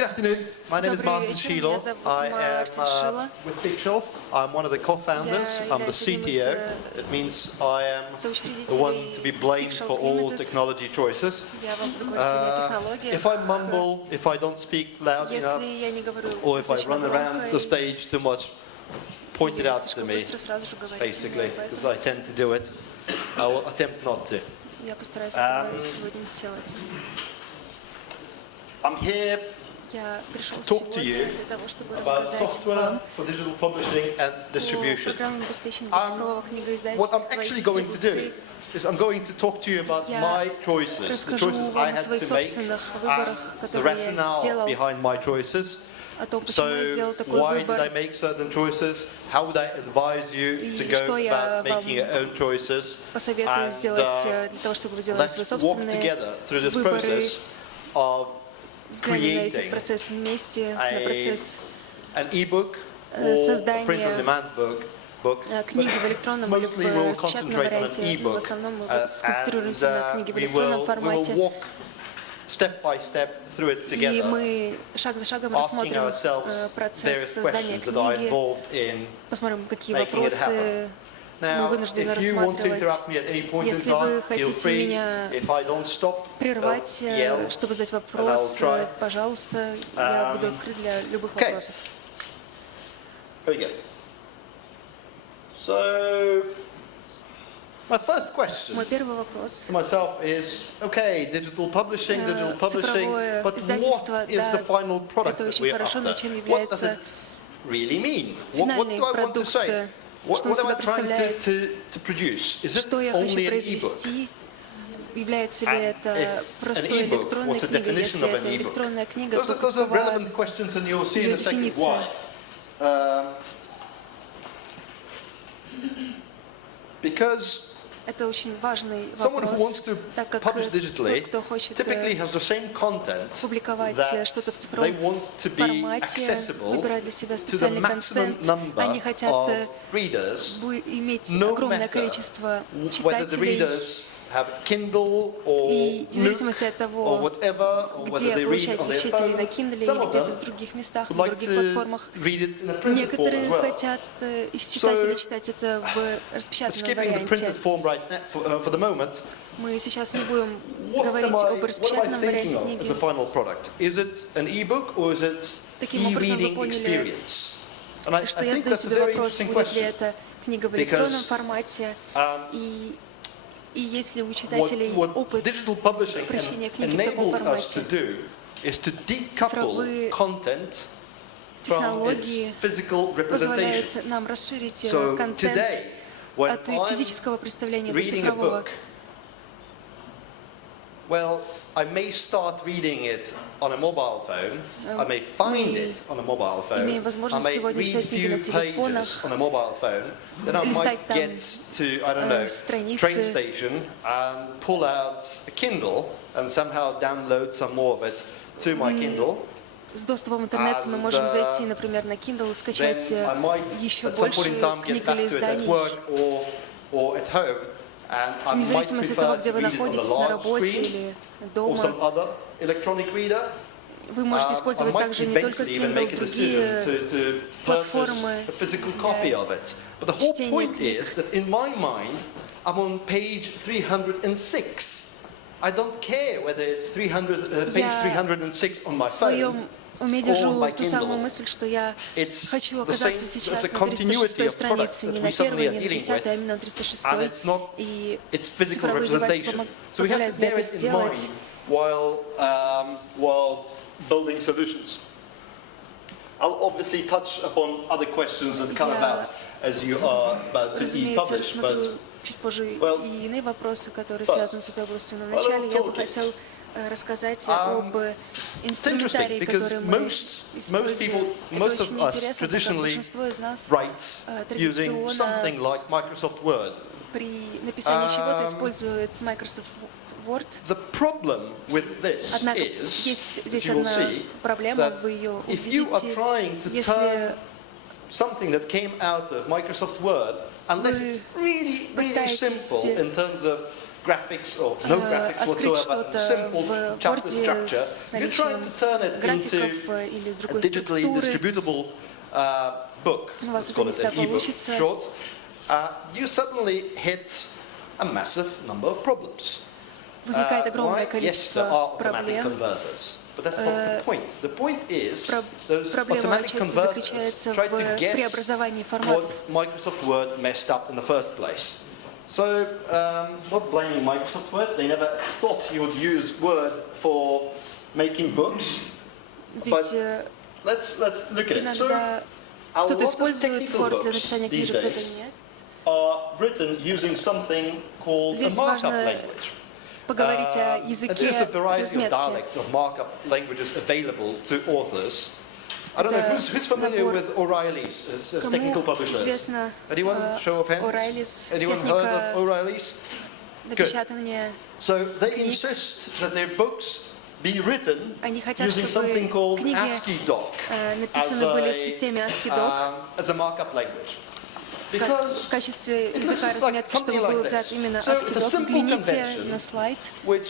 Good afternoon. My name is Martin Zillо. I am with FicShelf. I'm one of the co-founders. I'm the CTO. It means I am the one to be blamed for all technology choices. If I mumble, if I don't speak loud enough, or if I run around the stage too much, point it out to me, basically, because I tend to do it. I will attempt not to. I'm here to talk to you about software for digital publishing and distribution. What I'm actually going to do is I'm going to talk to you about my choices, the choices I had to make, and the rationale behind my choices. So why did I make certain choices? How would I advise you to go about making your own choices? And let's walk together through this process of creating an e-book or a print-on-demand book. Mostly we'll concentrate on an e-book, and we will walk step by step through it together, asking ourselves various questions that are involved in making it happen. Now, if you want to interrupt me at any point in time, feel free. If I don't stop, yell, and I'll try. Okay. Very good. So, my first question to myself is, okay, digital publishing, but what is the final product that we're after? What does it really mean? What do I want to say? What am I trying to produce? Is it only an e-book? And if an e-book, what's the definition of an e-book? Those are relevant questions, and you'll see in a second why. Because someone who wants to publish digitally typically has the same content that they want to be accessible to the maximum number of readers, no matter whether the readers have a Kindle or Nook or whatever, or whether they read on their phone. Some of them would like to read it in a printed form as well. So, skipping the printed form right now for the moment, what am I thinking of as a final product? Is it an e-book or is it e-reading experience? And I think that's a very interesting question, because what digital publishing enabled us to do is to decouple content from its physical representation. So today, when I'm reading a book, well, I may start reading it on a mobile phone, I may find it on a mobile phone, I may read a few pages on a mobile phone, then I might get to, I don't know, train station and pull out a Kindle and somehow download some more of it to my Kindle. С доступом в интернет мы можем зайти, например, на Kindle, скачать еще больше книгоизданий. Вне зависимости от того, где вы находитесь, на работе или дома. Вы можете использовать также не только Kindle, другие платформы для чтения книг. I'm on page 306. I don't care whether it's page 306 on my phone. В уме держу ту самую мысль, что я хочу оказаться сейчас на 306 странице, не на первой, не на 10, а именно на 306, и цифровые девайсы позволяют мне это сделать. While building solutions. I'll obviously touch upon other questions that come about as you are about to e-publish, but чуть позже и иные вопросы, которые связаны с этой областью. Но вначале я бы хотел рассказать об инструментарии, который мы используем. Это очень интересно, потому что большинство из нас традиционно при написании чего-то использует Microsoft Word. Однако есть здесь одна проблема, вы ее увидите, если something that came out of Microsoft Word, unless it's really, really simple in terms of graphics or no graphics whatsoever, and simple chapter structure, if you're trying to turn it into a digitally distributable book, let's call it an ebook short, you suddenly hit a massive number of problems. Возникает огромное количество проблем. But that's not the point. The point is those automatic converters try to guess what Microsoft Word messed up in the first place. So, not blaming Microsoft Word, they never thought you would use Word for making books. But let's look at it. So, a lot of technical books these days are written using something called a markup language. There's a variety of dialects of markup languages available to authors. I don't know who's familiar with O'Reilly's as technical publishers. Anyone? Show of hands. Anyone heard of O'Reilly's? Good. So they insist that their books be written using something called ASCII-Doc as a markup language. В качестве языка разметки, чтобы был взят именно ASCII-Doc. Взгляните на слайд. Это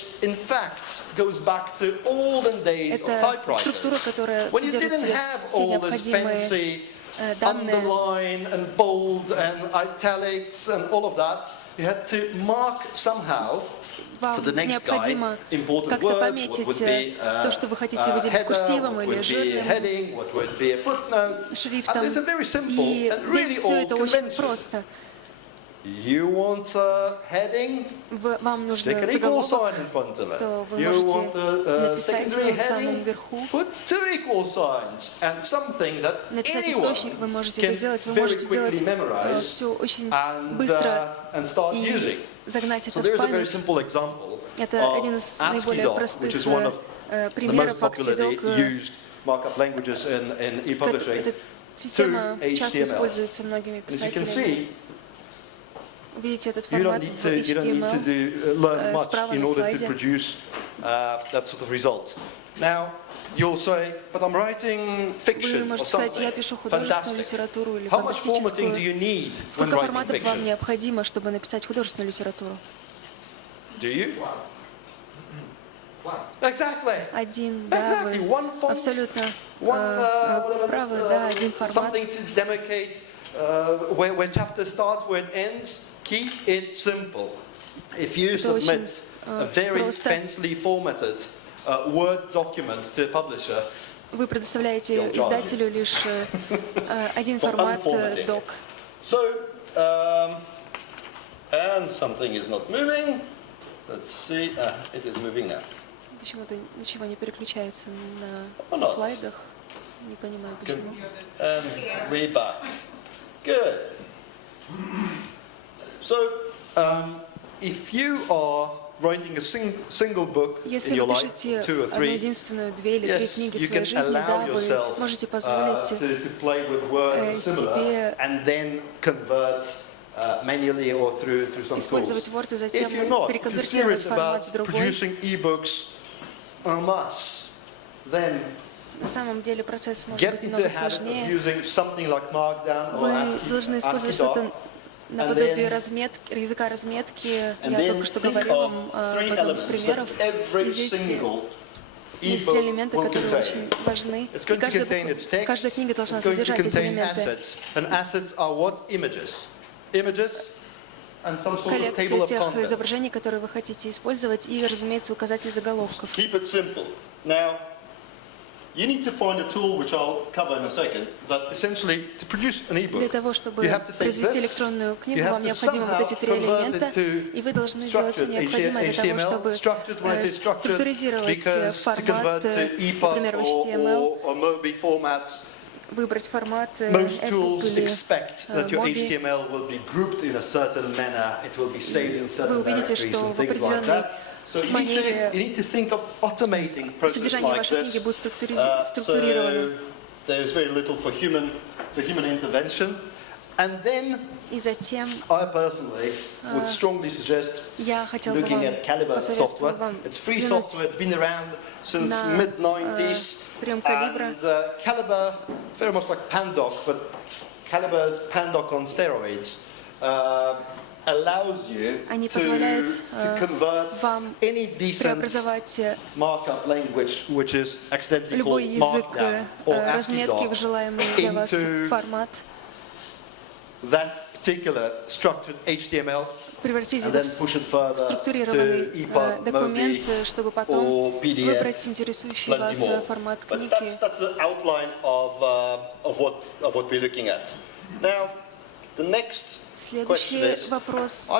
структура, которая содержит в себе все необходимые данные. Вам необходимо как-то пометить то, что вы хотите выделить курсивом или жирным шрифтом. И здесь все это очень просто. Вам нужен заголовок, то вы можете написать в самом верху. Написать источник вы можете это сделать. Вы можете сделать все очень быстро и загнать это в память. Это один из наиболее простых примеров ASCII-Doc. Эта система часто используется многими писателями. Видите этот формат в HTML справа на слайде. Вы можете сказать, я пишу художественную литературу или фантастическую. Сколько форматов вам необходимо, чтобы написать художественную литературу? Один, да, вы абсолютно правы, да, один формат. Keep it simple. If you submit a very fancily formatted Word document to a publisher, вы предоставляете издателю лишь один формат doc. So, and something is not moving. Let's see. It is moving now. Почему-то ничего не переключается на слайдах. Не понимаю почему. And we're back. Good. So, if you are writing a single book in your life, 2 or 3, yes, you can allow yourself to play with Word similar and then convert manually or through some tools. If you're not, if you're serious about producing e-books en masse, then на самом деле процесс может get быть into немного the habit сложнее. of using something like Markdown or Вы должны использовать что-то наподобие языка разметки. Я только что говорил вам об одном из примеров. И здесь есть 3 элемента, которые очень важны. И каждая книга должна содержать эти элементы. Коллекция тех изображений, которые вы хотите использовать, и, разумеется, указатель заголовков. You need to find a tool, which I'll cover in a second, that essentially to produce an e-book, для того, чтобы произвести электронную книгу, вам необходимы вот эти 3 элемента, и вы должны сделать все необходимое для того, чтобы структуризировать формат, например, в HTML, выбрать формат aBook или Mobi. Вы увидите, что в определенной манере содержание вашей книги будет структурировано. И затем я хотел бы вам посоветовать вам взглянуть на прием калибра. Calibre, very much like Pandoc, but Calibre is Pandoc on steroids. они позволяют вам преобразовать любой язык разметки, вжелаемый для вас формат, превратить это в структурированный документ, чтобы потом выбрать интересующий вас формат книги. Следующий вопрос.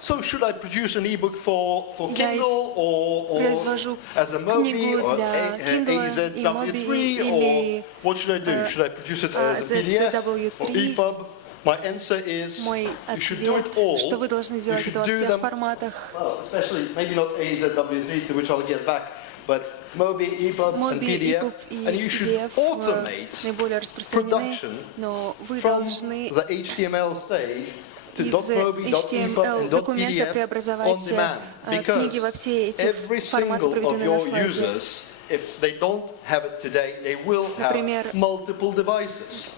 So should I produce an e-book for Kindle произвожу книгу для Kindle и Mobi, или what should I do? Should I produce it as a PDF or EPUB? My answer is мой you should do it ответ, all. что вы должны делать это во всех форматах. Especially maybe not AZW3, to which I'll get back, but Mobi, EPUB, and PDF, and you should automate production from the HTML stage to .mobi, .epub, and .pdf on demand, because every single of your users, if they don't have it today, they will have multiple devices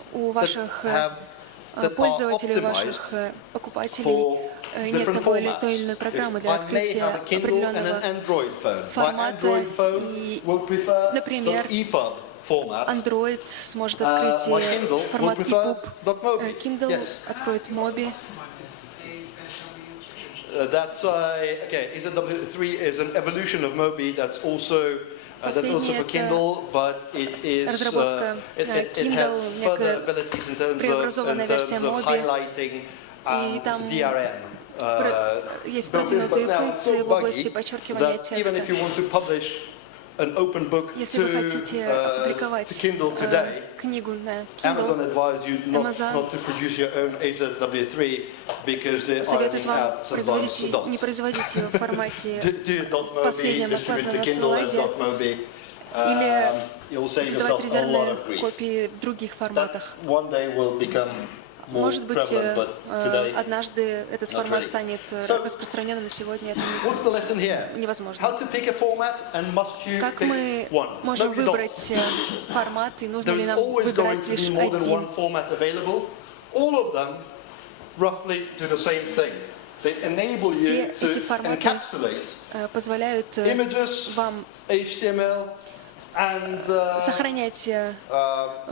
that пользователей, ваших покупателей нет того или иной программы для открытия определенного формата. И, например, Android сможет открыть формат EPUB, Kindle откроет Mobi. That's okay. AZW3 is an evolution of Mobi. That's also for Kindle, but it is it has further abilities in terms of highlighting DRM. Есть продвинутые функции в области подчеркивания текста. Если вы хотите опубликовать книгу на Kindle, советует вам не производить ее в формате последнего наклада на слайде или создавать резервные копии в других форматах. Может быть, однажды этот формат станет распространенным, но сегодня это невозможно. Как мы можем выбрать формат, и нужно ли нам выбирать лишь один? Все эти форматы позволяют вам сохранять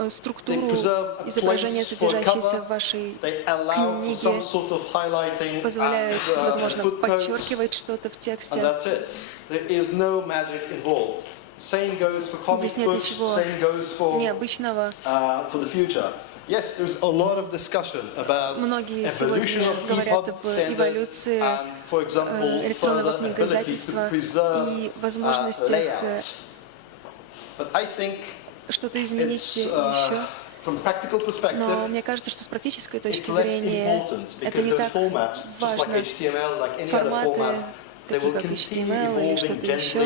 структуру изображения, содержащейся в вашей книге, позволяют, возможно, подчеркивать что-то в тексте. Здесь нет ничего необычного. Многие сегодня говорят об эволюции электронного книгоиздательства и возможностях что-то изменить еще. Но мне кажется, что с практической точки зрения это не так важно. Форматы, такие как HTML или что-то еще,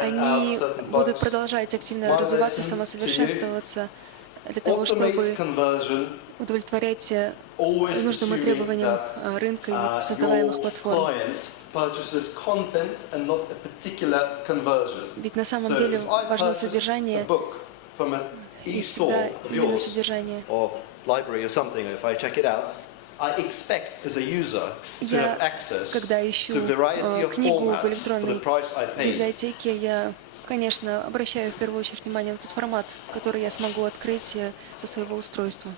они будут продолжать активно развиваться, самосовершенствоваться для того, чтобы удовлетворять нужным и требованиям рынка и создаваемых платформ. Ведь на самом деле важно содержание, и всегда именно содержание. Я, когда ищу книгу в электронной библиотеке, я, конечно, обращаю в первую очередь внимание на тот формат, который я смогу открыть со своего устройства.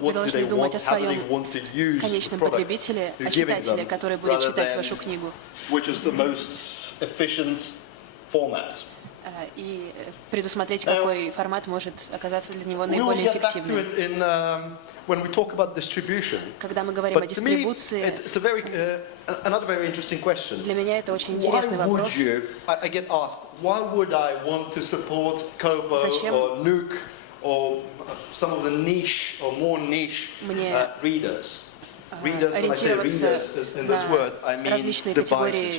Вы должны думать о своем конечном потребителе, о читателе, который будет читать вашу книгу. И предусмотреть, какой формат может оказаться для него наиболее эффективным. Когда мы говорим о дистрибуции, для меня это очень интересный вопрос. Зачем мне ориентироваться на различные категории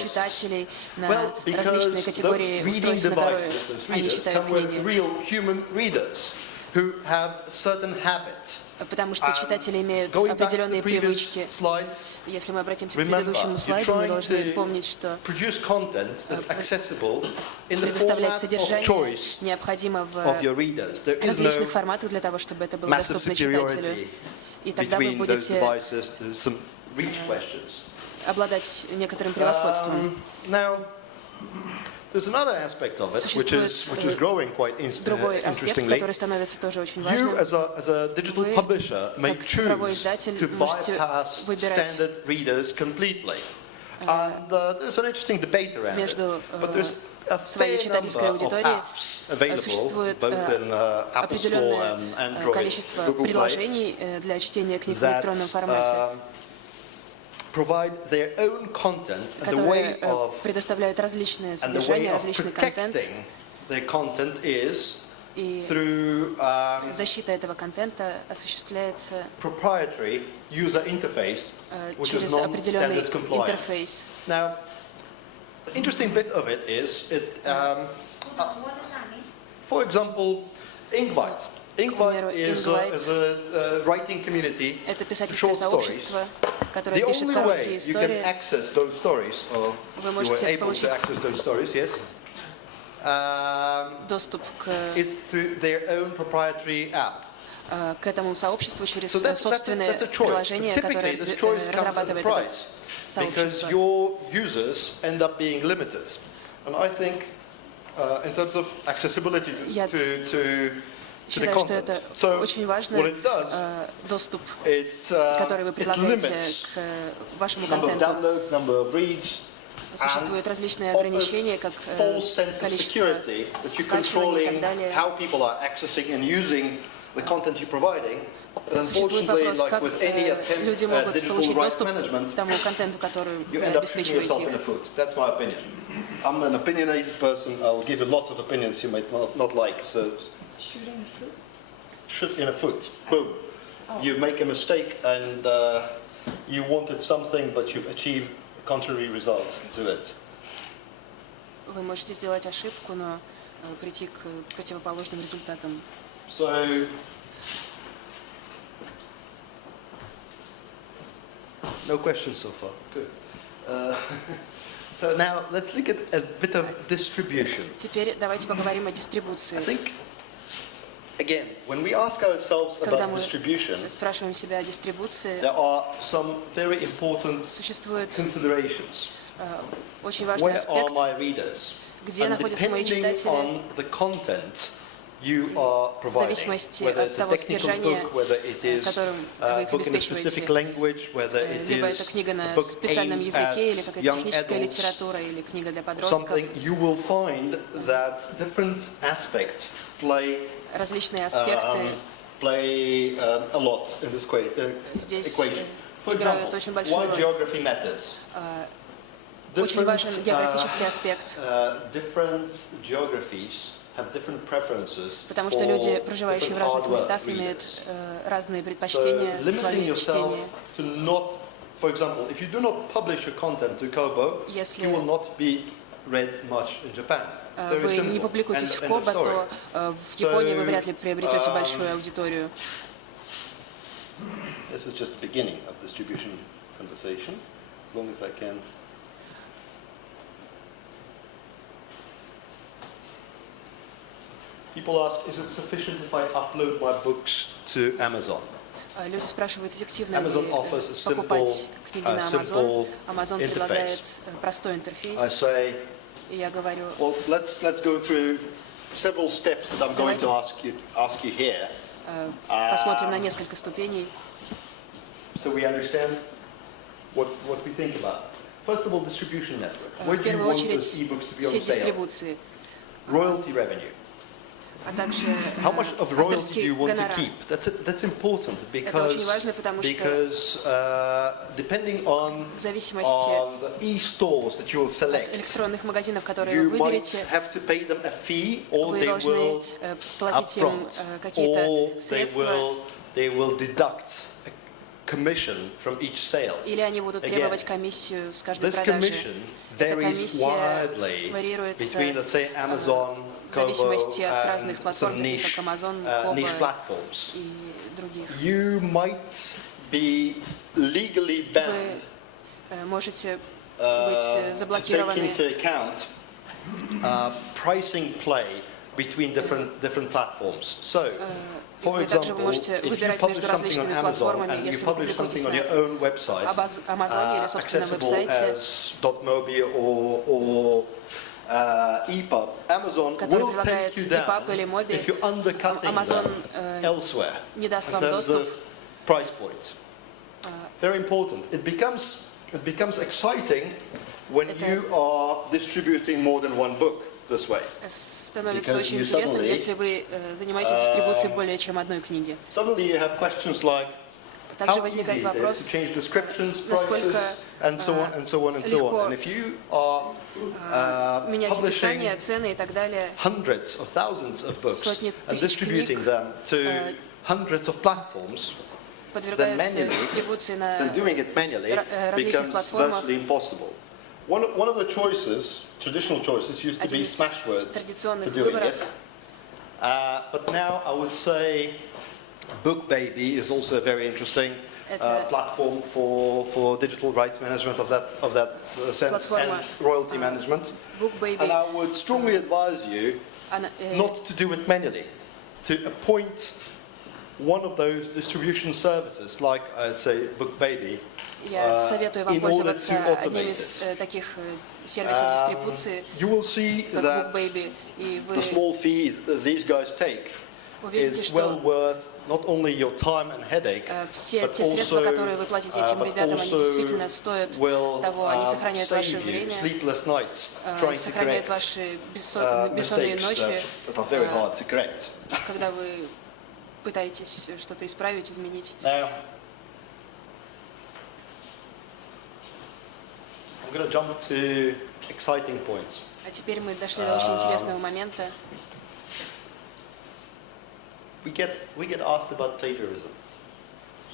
читателей, на различные категории устройств, на которые они читают книги. Потому что читатели имеют определенные привычки. Если мы обратимся к предыдущему слайду, мы должны помнить, что предоставлять содержание необходимо в различных форматах для того, чтобы это было доступно читателю. И тогда вы будете обладать некоторым превосходством. There's another aspect of it, which is growing quite другой аспект, interestingly. который становится тоже очень важным. You, as a digital publisher, may choose to bypass standard readers completely. And there's an interesting debate around it. But there's a fair number of apps available, both in Apple Store and Android, количество Google Play, приложений для чтения книг в электронном формате, provide their own content and the way of предоставляют различные содержания, различный контент. Their content is И through защита этого контента осуществляется proprietary user interface, which is через определенный non-standards compliant. интерфейс. Now, the interesting bit of it is, for example, Inkvite. Inkvite is a writing community for short stories. The only way you can access those stories, or you were able to access those stories, yes, is through their own proprietary app. К этому сообществу через собственное приложение, которое разрабатывает это сообщество. Because your users end up being limited. And I think, in terms of accessibility to the content. So what it does, доступ, it который вы предлагаете limits к вашему number of контенту. downloads, number of reads, Существуют различные ограничения, как количество скачиваний и так далее. how people are accessing and using the content you're providing. But Существует unfortunately, вопрос, like как with any люди attempt могут at digital получить rights доступ management, к тому контенту, который you вы end up shooting обеспечиваете yourself in the им. foot. That's my opinion. I'm an opinionated person. I'll give you lots of opinions you might not like. So, shoot in a foot. Boom. You make a mistake and you wanted something, but you've achieved a contrary result to it. Вы можете сделать ошибку, но прийти к противоположным результатам. So, no questions so far. Good. So now let's look at a bit of distribution. Теперь давайте поговорим о I дистрибуции. think, again, when we ask ourselves Когда about мы distribution, спрашиваем себя о дистрибуции, there are some very important существует considerations. очень важный Where are аспект, my readers? где And находятся мои depending читатели, on the content you are в providing, зависимости whether от it's a того technical содержания, book, whether it is которым a вы их book in a specific language, whether it либо это is книга a на book специальном aimed языке, или at какая-то young техническая adults, литература, или книга для подростков, something, you will find that different aspects play различные аспекты a lot in this здесь equation. For играют example, очень большую why роль. geography matters. Очень важен географический аспект, Different geographies have different preferences потому что люди, for проживающие в different разных hardware местах, readers. имеют разные So предпочтения в limiting плане yourself чтения. to not, for example, if you do not publish your content to Kobo, Если you will not be read much in Japan. Very вы не simple. публикуетесь в End of Kobo, story. то в Японии вы вряд ли приобретете большую аудиторию. This is just the beginning of distribution conversation, as long as I can. People ask, is it sufficient if I upload my books to Amazon? Люди спрашивают, эффективно ли Amazon offers a покупать книги на Amazon. simple Amazon предлагает простой интерфейс. I say, И я говорю, well, let's go through several steps that I'm going to ask you here, посмотрим на несколько ступеней, so we understand what we think about that. First of all, distribution network. Where в do you первую want очередь those ebooks to be on сеть sale? дистрибуции, Royalty revenue. а также How much of royalty do you авторский want to гонорар. keep? That's important Это очень важно, потому что depending on в зависимости the e-stores that you will от select, электронных магазинов, которые you вы might выберете, have to pay them a fee, or вы they должны will платить им upfront, какие-то or средства, they will deduct a commission from each sale. или они будут требовать комиссию с каждой This продажи. commission Эта varies комиссия widely варьируется between, let's say, Amazon, в Kobo, зависимости от разных and платформ, some таких niche, как Amazon, niche Kobo platforms. и других. You might be legally banned можете быть заблокированы. Take into account pricing play between different platforms. So, for example, if you publish something on Amazon and you publish something on your own website, accessible as .mobi or EPUB, Amazon will take you down if you're undercutting them elsewhere in terms of price points. Very important. It becomes exciting when you are distributing more than one book this way. Становится очень интересным, если вы занимаетесь дистрибуцией более чем одной книги. Suddenly you have questions like Также возникает вопрос, насколько and so on and so on and so on. And if you are менять publishing описание, цены и так далее, hundreds of thousands of books and distributing them to hundreds of platforms, then doing it manually becomes virtually impossible. One of the choices, traditional choices, used to be Smashwords for doing it. But now I would say BookBaby is also a very interesting platform for digital rights management of that sense and royalty management. And I would strongly advise you not to do it manually, to appoint one of those distribution services, like I say BookBaby, in order to automate it. You will see that the small fee that these guys take is well worth not only your time and headache, but also will save you sleepless nights trying to correct mistakes that are very hard to correct. Пытаетесь что-то исправить, изменить. Now, I'm going to jump to exciting points. А теперь мы дошли до очень интересного момента. We get asked about plagiarism.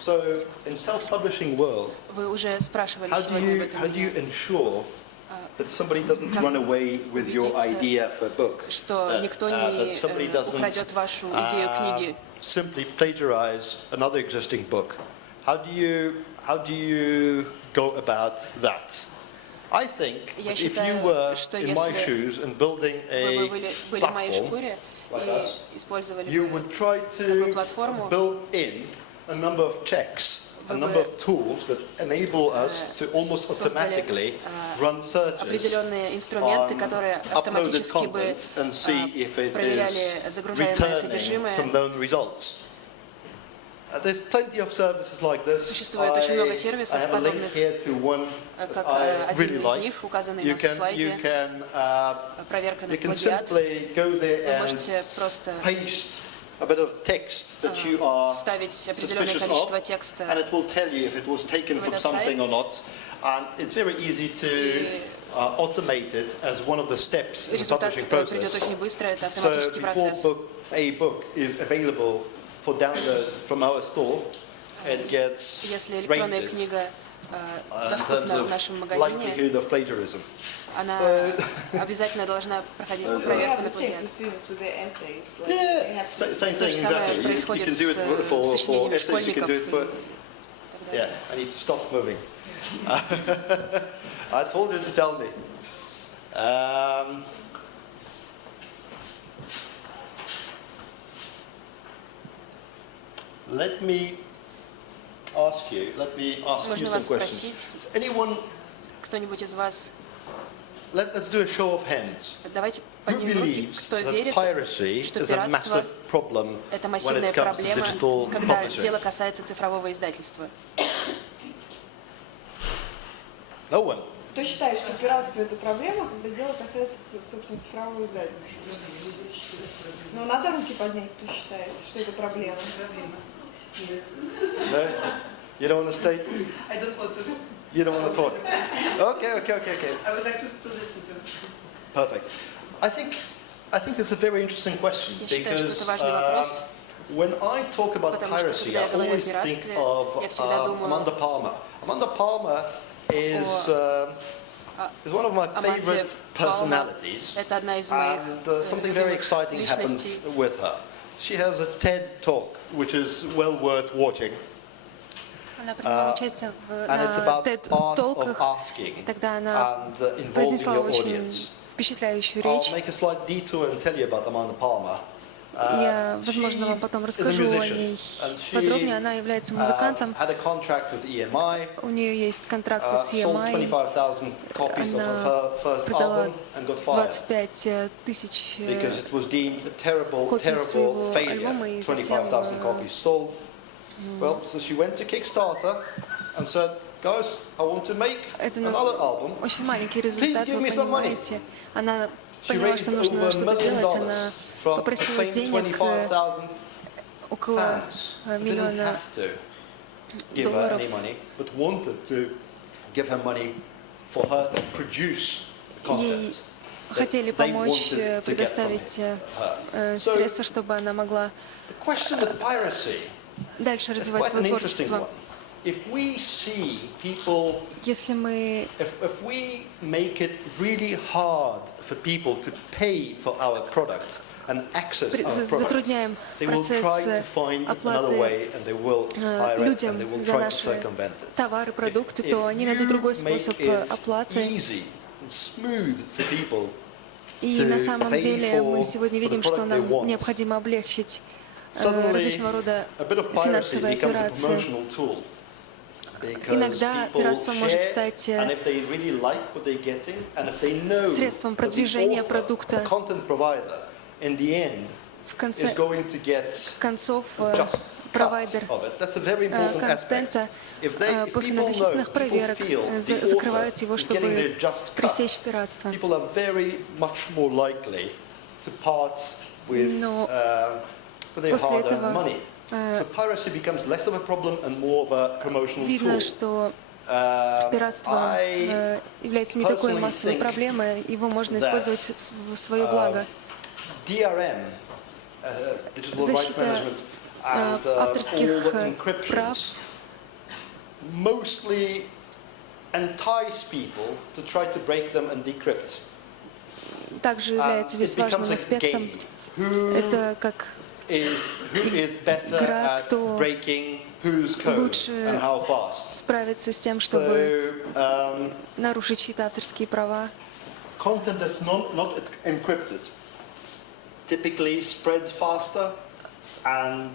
So, in self-publishing world, Вы уже спрашивали how сегодня об этом. do you ensure that somebody doesn't run away with your idea for a book? Что никто не украдет вашу идею книги. Simply plagiarize another existing book. How do you go about that? I think that if you were in my shoes and building a platform like us, you would try to build in a number of checks, a number of tools that enable us to almost automatically run searches on uploaded content and see if it is returning some known results. There's plenty of services like this. Существует очень много сервисов I have a link подобных, here to one как I really один из like. них, указанный You на can слайде, проверка на плагиат. simply go there Вы and можете просто paste a bit of text that you are вставить определенное suspicious количество of, текста and it will tell you if it was taken from something or not. And it's very easy to automate it as one of the steps in the результат publishing придет process. очень bыстро, это So автоматический before процесс. aBook is available for download from our store, it gets Если электронная rated книга in terms доступна в of нашем магазине, likelihood of plagiarism. она обязательно должна проходить проверку на плагиат. Yeah, same thing, exactly. You can do it for essays, you can do it for... Yeah, I need to stop moving. I told you to tell me. Let me ask you Можно some вас questions. спросить, Does anyone, кто-нибудь из вас, let's do a show of hands. давайте Who поднимем руки, believes кто that верит, piracy что is a пиратство massive problem — это when массивная it comes to проблема, digital когда publishing? дело касается цифрового издательства? No one. Кто считает, что пиратство – это проблема, когда дело касается, собственно, цифрового издательства? Но надо руки поднять, кто считает, что это проблема. No? You don't want to state? I don't want to. You don't want to talk? Okay. I would like to listen to. Perfect. I think it's a very interesting question Я считаю, что это because важный вопрос, when I talk about потому что, piracy, когда I я говорю о always think пиратстве, of я всегда думаю Amanda Palmer. Amanda Palmer is one of my favorite personalities, это одна из моих and something very exciting happened личностей. with her. She has a TED talk which is well worth watching. Она принимала участие and на it's about art of TED-толках. asking Тогда она and involving произнесла your очень audience. впечатляющую I'll речь. make a slight detour and tell you about Amanda Palmer. Я, возможно, вам потом расскажу о ней подробнее. Она является музыкантом. Had a contract with EMI. У нее есть контракт с Sold EMI. 25,000 copies of Она her first продала album and got fired 25 тысяч because it was deemed a terrible, копий terrible своего failure. альбома, и затем 25,000 copies sold. Well, so she went to Kickstarter and said, "Guys, I want to make это another album. очень маленький результат, give вы me some money." понимаете. Она She поняла, raised что over нужно $1 что-то million делать. Она from the попросила same денег 25,000 около fans who didn't миллиона have to give her долларов. any money, but wanted to give her money for her to produce Ей content. хотели they помочь wanted to get предоставить her. So, средства, чтобы она могла the question with piracy дальше is развивать quite свое an interesting творчество. one. If we see people, Если мы if we make it really hard for people to pay for our product and access our product, затрудняем they will try процесс to find another оплаты way and they will pirate and людям they will за try to наши circumvent it. товары, продукты, If то они найдут другой you make способ it оплаты. easy and smooth for people И to на самом pay деле мы for сегодня the видим, что product they нам want, необходимо облегчить suddenly различного рода a bit of piracy финансовые becomes a операции. promotional tool. Because Иногда people пиратство может share, стать and if they really like what they're getting, and if they know средством that the продвижения author, продукта, the content provider, in the end, в is конце going to get концов just провайдер cut of it. That's a very important aspect. контента If they, if после people know, многочисленных people проверок feel the закрывают author его, is getting their чтобы just пресечь cut, пиратство. people are very much more likely to part with Но their после hard-earned этого money. So piracy becomes less of a problem and more of a promotional видно, tool. что пиратство является не такой массовой проблемой, его можно использовать в свое благо. DRM, digital rights Защита management, and all авторских the прав encryptions mostly entice people to try to break them and decrypt. также является здесь It becomes важным a аспектом. game. Who Это как is better игра, at кто breaking whose code лучше and how fast? справиться с тем, чтобы So, нарушить чьи-то авторские права. content that's not encrypted typically spreads faster and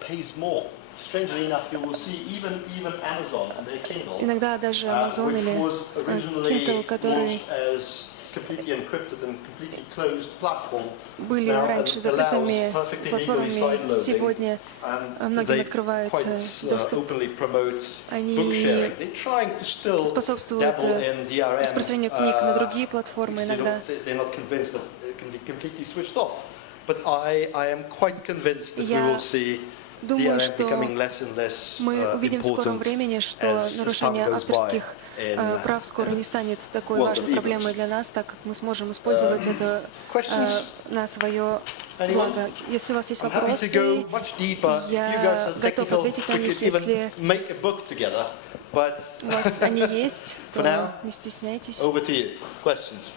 pays more. Strangely enough, you will see even Amazon and their Kindle, Иногда даже Amazon which или was originally Kindle, которые launched as completely encrypted and completely closed platform, были now раньше allows закрытыми perfectly legally платформами, sideloading, сегодня and многим they открывают quite доступ. openly promote Они book sharing. They're trying to still способствуют dabble in DRM, распространению книг на другие платформы because иногда. they're not convinced that it can be completely switched off. But I am quite convinced that we Я will see думаю, DRM что becoming less and less мы увидим в скором important времени, что as нарушение time goes by авторских in прав скоро не станет такой world важной of проблемой e-books. для нас, так как мы сможем использовать это questions? на свое Anyone? благо. Если у вас есть I'm happy to вопросы, go much deeper. If you guys я are готов technical, ответить на we них, could even если make a book together. But у вас они есть, For now, то не стесняйтесь. over to you. Questions?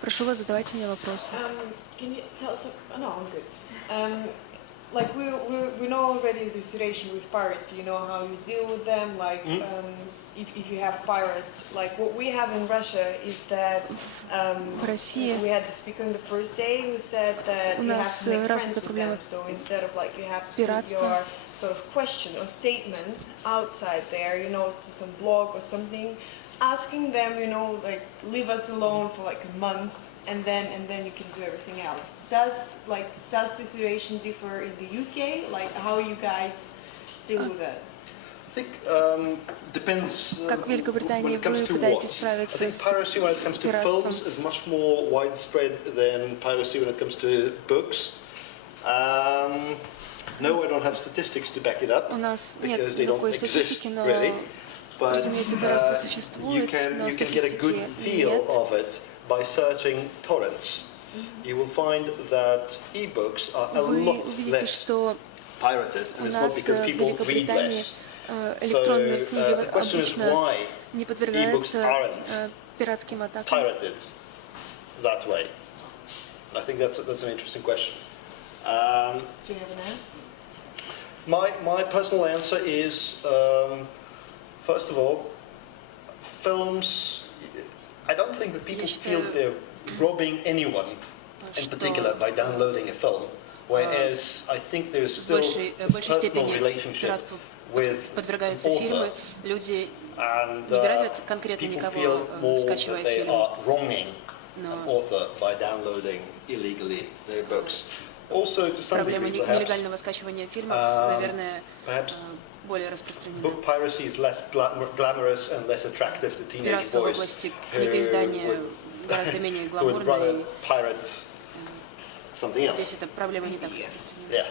Прошу вас, задавайте мне вопросы. Can you tell us? No, I'm good. Like we know already the situation with piracy. You know how you deal with them. Like if you have pirates, like what we have in Russia is that В России we had the speaker on the first day who said that у you have нас to make friends развита with проблема them. So instead of like you have to put пиратства. your sort of question or statement outside there, you know, to some blog or something, asking them, you know, like leave us alone for like a month, and then you can do everything else. Does the situation differ in the UK? Like how you guys deal with that? I think depends Как в Великобритании when it comes вы to what. пытаетесь I справиться think с piracy when it comes to пиратством? films is much more widespread than piracy when it comes to books. No, I don't have statistics to back it up У нас нет because they don't никакой exist статистики, но, really. But разумеется, пиратство you существует, но can get a good статистики feel нет. of it by searching torrents. You will find that e-books are a Вы lot увидите, less что pirated, у and it's not нас because в people read Великобритании less. электронные So, книги the question is обычно why не e-books подвергаются aren't пиратским атакам. pirated that way? And I think that's an interesting question. Do you have an answer? My personal answer is, first of all, films. I don't think that people feel that they're robbing anyone in particular by downloading a film, whereas I think there's still this personal relationship with подвергаются author, фильмы, люди and не грабят конкретно people никого, feel more скачивая that they фильм. are wronging Но an author by downloading illegally their books. Also, to some проблема degree, perhaps, нелегального скачивания фильмов, наверное, perhaps более распространена. book piracy is less glamorous and less attractive to teenage Пиратство в boys области книгоиздания гораздо менее who would rather гламурно, pirate something и здесь else. эта проблема не так распространена. Yeah.